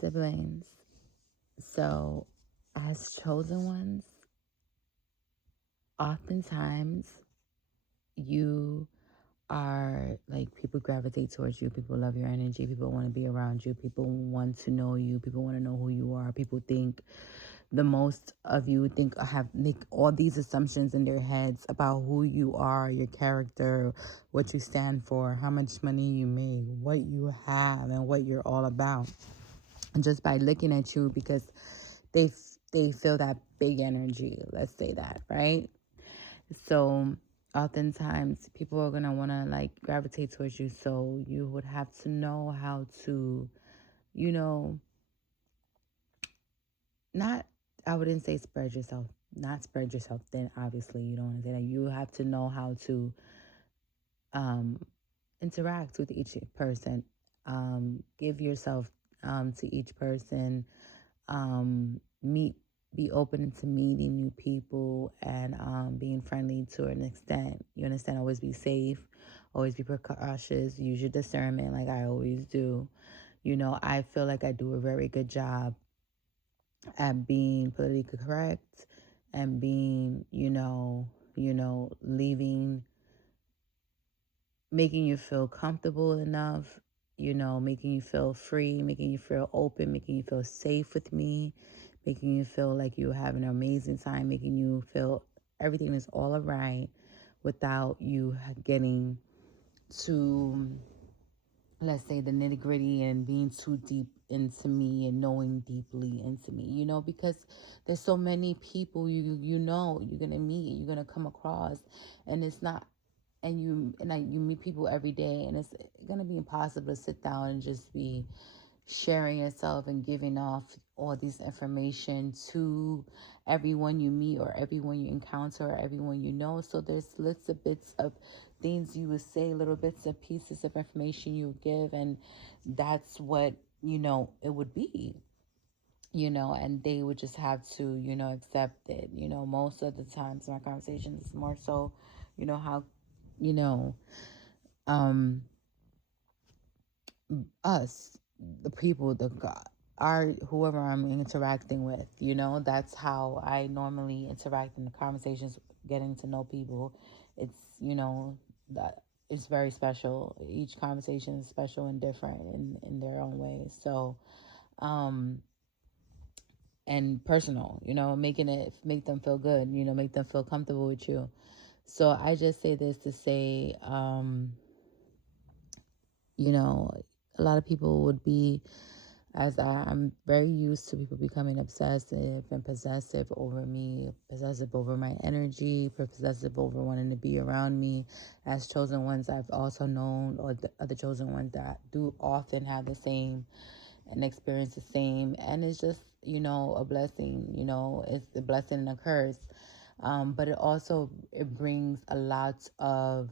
siblings. So, as chosen ones, oftentimes you are like people gravitate towards you. People love your energy. People want to be around you. People want to know you. People want to know who you are. People think the most of you, think have make all these assumptions in their heads about who you are, your character, what you stand for, how much money you make, what you have, and what you're all about. And just by looking at you, because they they feel that big energy. Let's say that, right? So oftentimes people are gonna wanna like gravitate towards you. So you would have to know how to, you know, not I wouldn't say spread yourself, not spread yourself thin. Obviously, you don't want to say that. You have to know how to um, interact with each person. Give yourself to each person. Meet, be open to meeting new people and being friendly to an extent. You understand? Always be safe. Always be precautious. Use your discernment, like I always do. I feel like I do a very good job at being politically correct and being, leaving, making you feel comfortable enough, making you feel free, making you feel open, making you feel safe with me, making you feel like you have an amazing time, making you feel everything is all right without you getting too, let's say, the nitty gritty and being too deep into me and knowing deeply into me, because there's so many people you're gonna meet, you're gonna come across, and it's not, you meet people every day, and it's gonna be impossible to sit down and just be sharing yourself and giving off all this information to everyone you meet or everyone you encounter or everyone you know. So there's little bits of things you would say, little bits of pieces of information you would give, and that's what it would be. And they would just have to accept it. Most of the times my conversations is more so how you know um us, the people, the God, our whoever I'm interacting with. That's how I normally interact in the conversations, getting to know people. It's that it's very special. Each conversation is special and different in their own way. So, um, and personal. Making it make them feel good. Make them feel comfortable with you. So I just say this to say, you know, a lot of people would be, as I'm very used to people becoming obsessive and possessive over me, possessive over my energy, possessive over wanting to be around me. As chosen ones, I've also known, or the other chosen ones that do often have the same and experience the same. And it's just, a blessing. It's a blessing and a curse. But it brings a lot of,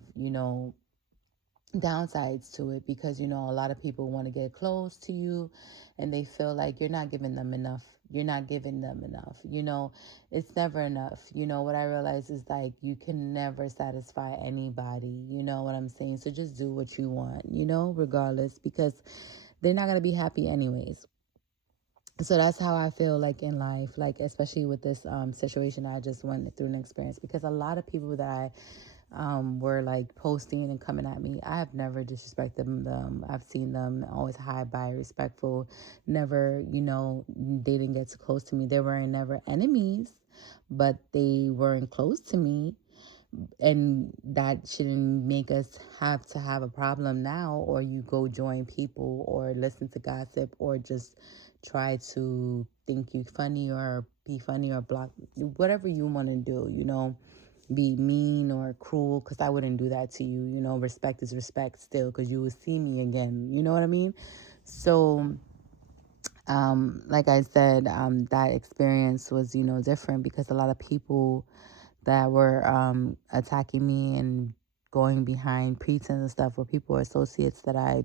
downsides to it, because a lot of people want to get close to you and they feel like you're not giving them enough. It's never enough. What I realize is, like, you can never satisfy anybody. You know what I'm saying? So just do what you want, regardless, because they're not going to be happy anyways. So that's how I feel, like, in life, like, especially with this situation I just went through an experience, because a lot of people that I were like posting and coming at me, I have never disrespected them. I've seen them always high by respectful, never, they didn't get too close to me. They were never enemies, but they weren't close to me. And that shouldn't make us have to have a problem now, or you go join people or listen to gossip or just try to think you funny or be funny or block whatever you want to do, be mean or cruel, because I wouldn't do that to you. Respect is respect still, because you will see me again. You know what I mean? So, like I said, that experience was, different, because a lot of people that were attacking me and going behind pretense and stuff were people, associates that I've,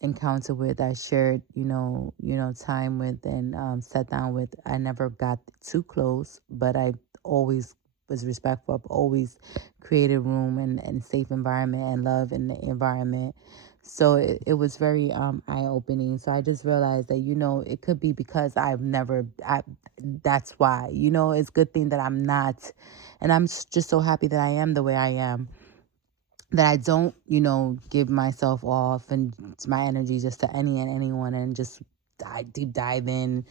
encountered with, I shared, time with, and sat down with. I never got too close, but I always was respectful. I've always created room and safe environment and love in the environment So it was very eye-opening. So I just realized that, it could be because that's why, it's a good thing that I'm not, and I'm just so happy that I am the way I am, that I don't, give myself off and my energy just to any and anyone and just deep dive in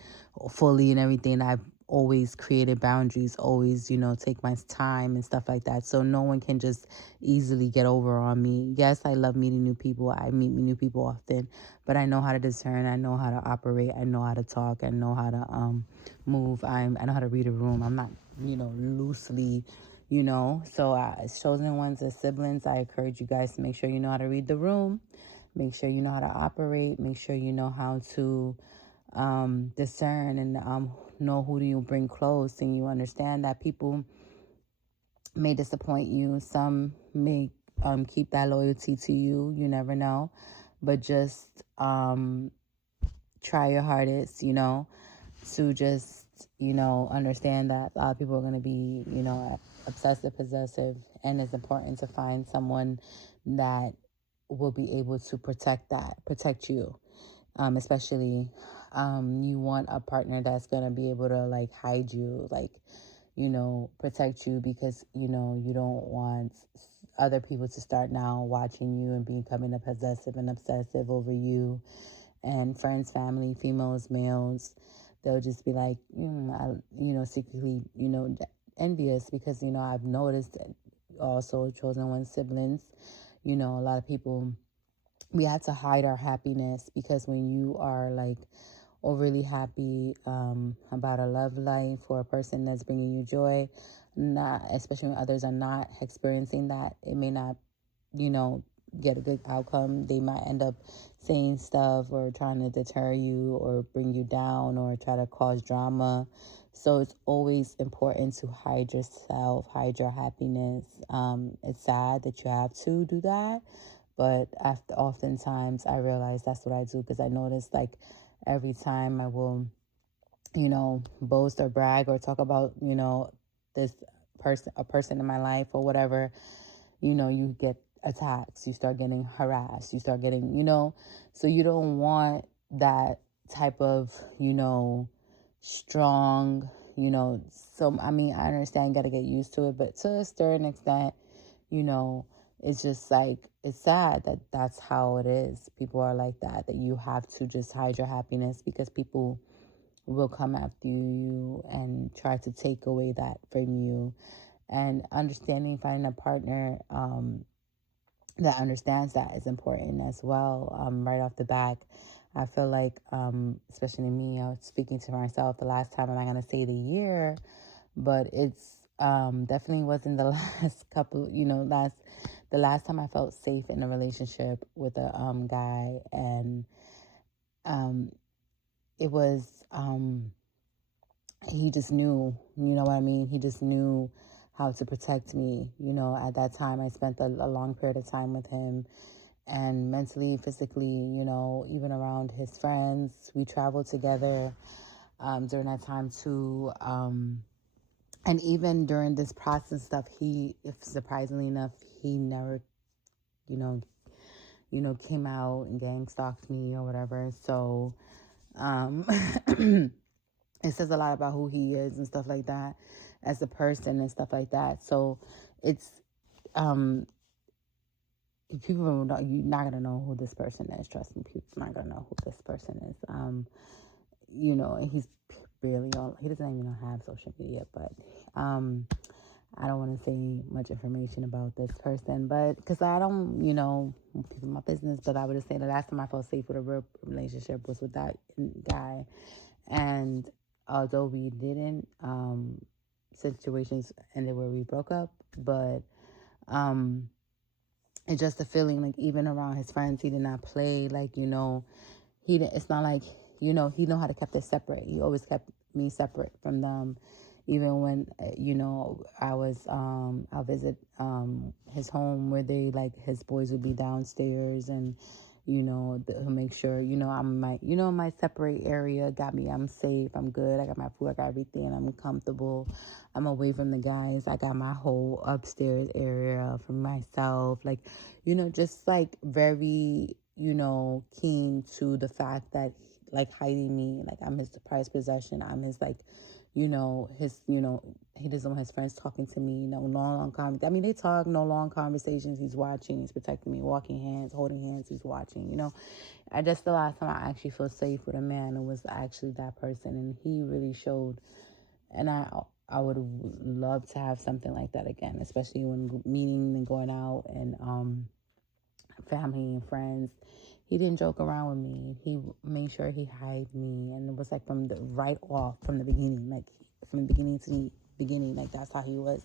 fully and everything. I've always created boundaries, always, take my time and stuff like that. So no one can just easily get over on me. Yes, I love meeting new people. I meet new people often, but I know how to discern. I know how to operate. I know how to talk. I know how to move. I know how to read a room. I'm not, loosely, so as chosen ones, as siblings, I encourage you guys to make sure you know how to read the room, make sure you know how to operate, make sure you know how to discern and know who do you bring close, and you understand that people may disappoint you, some may keep that loyalty to you, you never know, but just try your hardest, to just, understand that a lot of people are going to be, obsessive, possessive, and it's important to find someone that will be able to protect you, especially you want a partner that's going to be able to like hide you, like, protect you, because, you don't want other people to start now watching you and becoming a possessive and obsessive over you. And friends, family, females, males, they'll just be like, secretly, envious, because, I've noticed that also chosen one siblings, a lot of people, we have to hide our happiness, because when you are like overly happy about a love life or a person that's bringing you joy, not especially when others are not experiencing that, it may not, you know, get a good outcome. They might end up saying stuff or trying to deter you or bring you down or try to cause drama. So it's always important to hide yourself, hide your happiness. It's sad that you have to do that, but after oftentimes I realize that's what I do, because I notice like every time I will, boast or brag or talk about, this a person in my life or whatever, you get attacks, you start getting harassed, you start getting, so you don't want that type of, strong, so I mean, I understand you got to get used to it, but to a certain extent, you know, it's just like, it's sad that that's how it is. People are like that you have to just hide your happiness, because people will come after you and try to take away that from you. And understanding, finding a partner that understands that is important as well. Right off the back, I feel like, especially me, I was speaking to myself the last time, I'm not going to say the year, but it's definitely wasn't the last couple, the last time I felt safe in a relationship with a guy. And um, it was, he just knew, you know what I mean? He just knew how to protect me. At that time, I spent a long period of time with him, and mentally, physically, even around his friends. We traveled together during that time too. And even during this process stuff, if surprisingly enough, he never, you know, came out and gang stalked me or whatever. So, um, it says a lot about who he is and stuff like that as a person and stuff like that. So it's, um, people don't, you're not going to know who this person is. Trust me, people are not going to know who this person is. And he's barely on, he doesn't even have social media, but, I don't want to say much information about this person, but because I don't, people in my business, but I would just say the last time I felt safe with a real relationship was with that guy. And although we didn't, situations ended where we broke up, but it's just a feeling like even around his friends, he did not play like, it's not like, he know how to keep us separate. He always kept me separate from them. Even when, I'll visit his home where they, like, his boys would be downstairs, and, he'll make sure, my separate area got me, I'm safe, I'm good, I got my food, I got everything, I'm comfortable, I'm away from the guys, I got my whole upstairs area for myself, like, just like very keen to the fact that, like, hiding me, like, I'm his prized possession. I'm his, like, he doesn't want his friends talking to me, long I mean, they talk, no long conversations. He's watching, he's protecting me, walking hands, holding hands, he's watching. I just, the last time I actually feel safe with a man, it was actually that person, and he really showed. And I would love to have something like that again, especially when meeting and going out and family and friends. He didn't joke around with me. He made sure he hid me, and it was like from the right off, from the beginning, like from the beginning to the beginning, like that's how he was.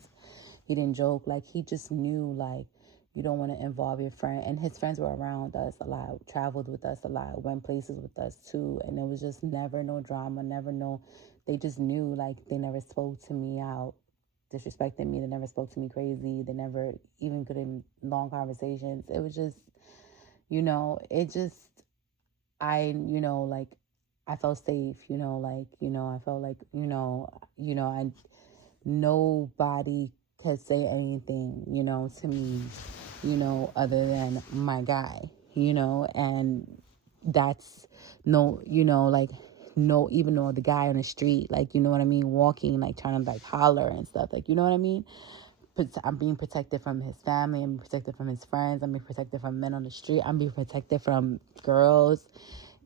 He didn't joke. Like, he just knew, like, you don't want to involve your friend. And his friends were around us a lot, traveled with us a lot, went places with us too. And it was just never no drama, never no. They just knew, like, they never spoke to me out disrespecting me. They never spoke to me crazy. They never even could in long conversations. It was just, it just, like, I felt safe, I felt like, I, nobody could say anything, to me, other than my guy, and that's no, like, no, even though the guy on the street, like, you know what I mean, walking, like, trying to, like, holler and stuff, like, you know what I mean? I'm being protected from his family. I'm being protected from his friends. I'm being protected from men on the street. I'm being protected from girls.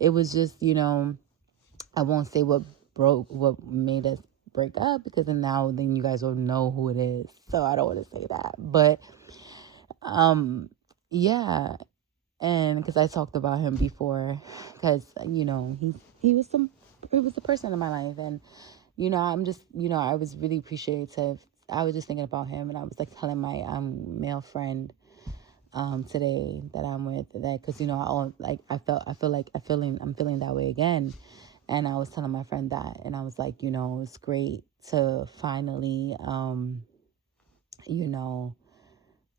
It was just, I won't say what made us break up, because then you guys will know who it is. So I don't want to say that. But, yeah. And because I talked about him before, because, he was the person in my life. And, I'm just, I was really appreciative. I was just thinking about him, and I was, like, telling my male friend today that I'm with, that, because, I'm feeling that way again. And I was telling my friend that, and I was like, it's great to finally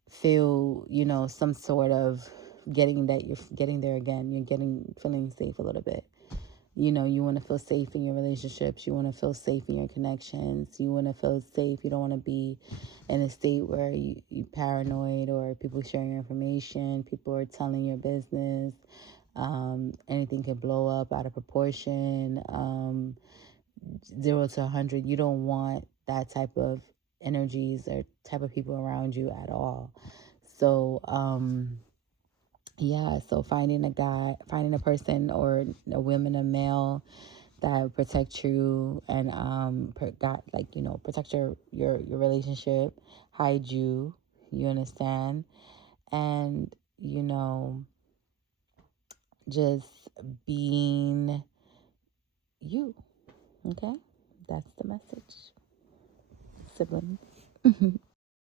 feel, some sort of getting that you're getting there again. You're feeling safe a little bit. You want to feel safe in your relationships. You want to feel safe in your connections. You want to feel safe. You don't want to be in a state where you paranoid, or people sharing your information, people are telling your business. Anything can blow up out of proportion. 0 to 100. You don't want that type of energies or type of people around you at all. So, yeah, so finding a person, or a woman, a male, that protect you, and protect your relationship, hide you, you understand, and, just being you. Okay, that's the message, siblings.